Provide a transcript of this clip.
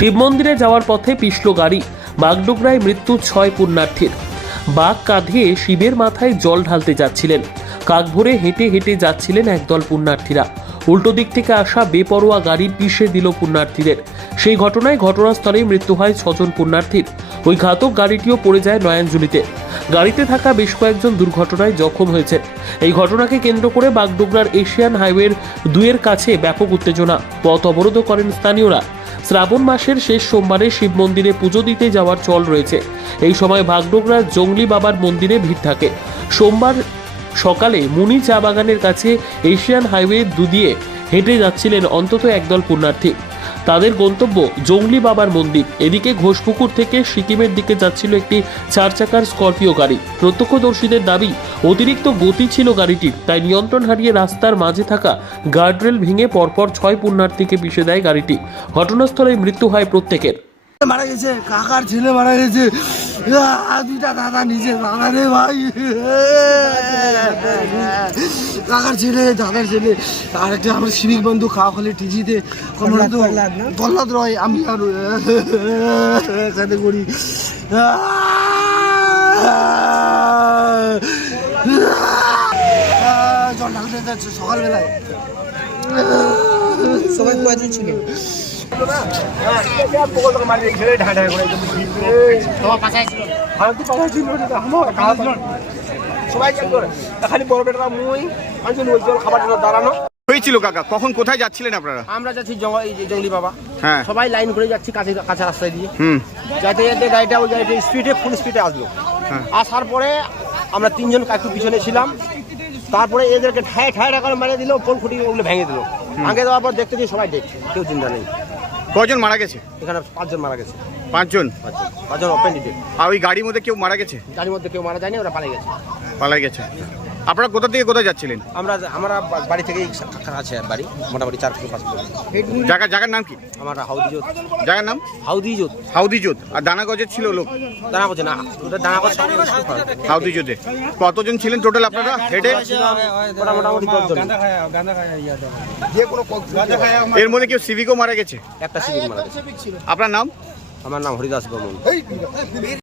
শিব মন্দিরে যাওয়ার পথে পিছল গাড়ি, বাগডোগরায় মৃত্যু 6 পুণ্যার্থীর। বাঘ কাঁধে শিবের মাথায় জল ঢালতে যাচ্ছিলেন। কাকভোরে হেঁটে হেঁটে যাচ্ছিলেন একদল পুণ্যার্থীরা। উল্টো দিক থেকে আসা বেপরোয়া গাড়ি পিষে দিল পুণ্যার্থীদের। সেই ঘটনায় ঘটনাস্থলেই মৃত্যু হয় 6 জন পুণ্যার্থীর। ওই ঘাতক গাড়িটিও পড়ে যায় নয়নজুলিতে। গাড়িতে থাকা বেশ কয়েকজন দুর্ঘটনায় জখম হয়েছেন। এই ঘটনাকে কেন্দ্র করে বাগডোগরার এশিয়ান হাইওয়ের 2-এর কাছে ব্যাপক উত্তেজনা। পথ অবরোধ করেন স্থানীয়রা। শ্রাবণ মাসের শেষ সোমবারে শিব মন্দিরে পুজো দিতে যাওয়ার চল রয়েছে। এই সময় বাগডোগরার জঙ্গলি বাবার মন্দিরে ভিড় থাকে। সোমবার সকালে মুনি চা বাগানের কাছে এশিয়ান হাইওয়ে 2 দিয়ে হেঁটে যাচ্ছিলেন অন্তত একদল পুণ্যার্থী। তাদের গন্তব্য জঙ্গলি বাবার মন্দির। এদিকে ঘোষপুকুর থেকে সিকিমের দিকে যাচ্ছিল একটি 4 চাকার স্করপিও গাড়ি। প্রত্যক্ষদর্শীদের দাবি, অতিরিক্ত গতি ছিল গাড়িটির, তাই নিয়ন্ত্রণ হারিয়ে রাস্তার মাঝে থাকা গার্ডরেল ভেঙে পরপর 6 পুণ্যার্থীকে পিষে দেয় গাড়িটি। ঘটনাস্থলে মৃত্যু হয় প্রত্যেকের। মারা গেছে, কাকার ছেলে মারা গেছে, দুইটা দাদা নিচে দাদা রে ভাই, কাকার ছেলে দাদার ছেলে। আর একটা আমার সিভিক বন্ধু খাওয়া খালি টিজিতে প্রহ্লাদ রয়, আমি আর সাথে করি। জল ঢালতে যাচ্ছে সকালবেলায়। সবাই কয়জন ছিল? হয়েছিল কাকা, কখন কোথায় যাচ্ছিলেন আপনারা? আমরা যাচ্ছি জঙ্গলি বাবা। হ্যাঁ, সবাই লাইন করে যাচ্ছি কাছে রাস্তায় দিয়ে। যাতে যাতে গাড়িটা ওই গাড়িটা স্পিডে ফুল স্পিডে আসলো। আসার পরে আমরা 3 জন একটু পিছনে ছিলাম। তারপরে এদেরকে ঠায় করে মারিয়ে দিল, পোল খুঁটি ওগুলো ভেঙে দিল। ভাঙে দেওয়ার পর দেখতে সবাই দেখছে, কেউ চিন্তা নেই। কজন মারা গেছে? এখানে 5 জন মারা গেছে। 5 জন? 5 জন ওপেন ডিটেড। আর ওই গাড়ির মধ্যে কেউ মারা গেছে? গাড়ির মধ্যে কেউ মারা যায়নি, ওরা পালিয়ে গেছে। পালাই গেছে। আপনারা কোথা থেকে কোথায় যাচ্ছিলেন? আমরা বাড়ি থেকে আছে বাড়ি, মোটামুটি 4 থেকে 5 কিলোমিটার। জায়গার নাম কি? আমার হাউদিজোত। জায়গার নাম হাউদিজোত। আর দানাগজের ছিল লোক? দানাগজ না, ওটা দানাগজ হাউদিজোতে। কতজন ছিলেন টোটাল আপনারা হেডে? মোটামুটি 10 জন। এর মধ্যে কেউ সিভিকও মারা গেছে? একটা সিভিক মারা গেছে। আপনার নাম? আমার নাম হরিদাস বর্মন।